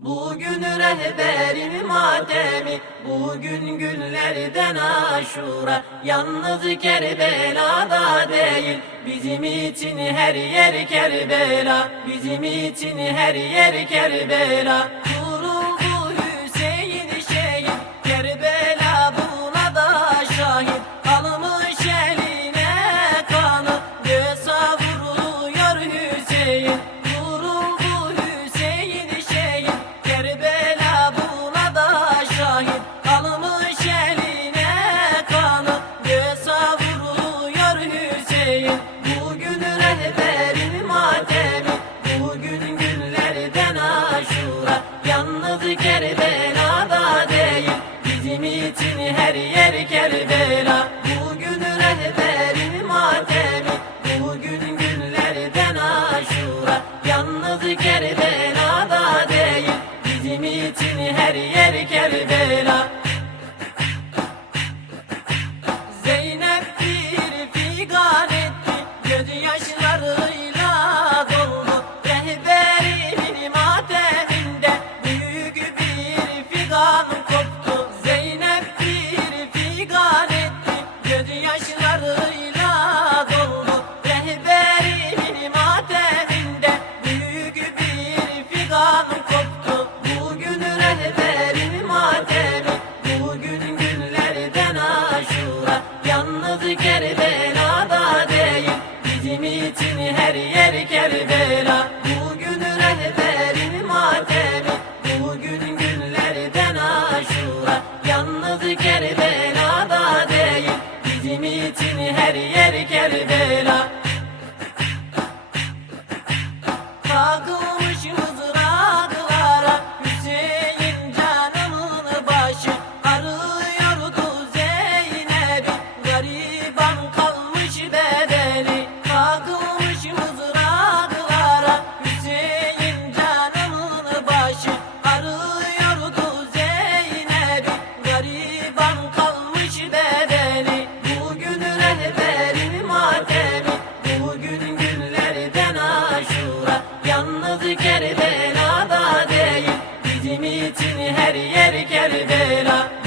Bugün rehberim matemi, bugün günlerden aşura Yalnız Kerbela'da değil, bizim için her yer Kerbela. Bizim için her yer Kerbela. Vuruldu Hüseyin için her yer Kerbela. Bugün rehberin matemi Bugün günlerden aşura. Yalnız Kerbela'da değil. Bizim için her yer Kerbela. Macarena.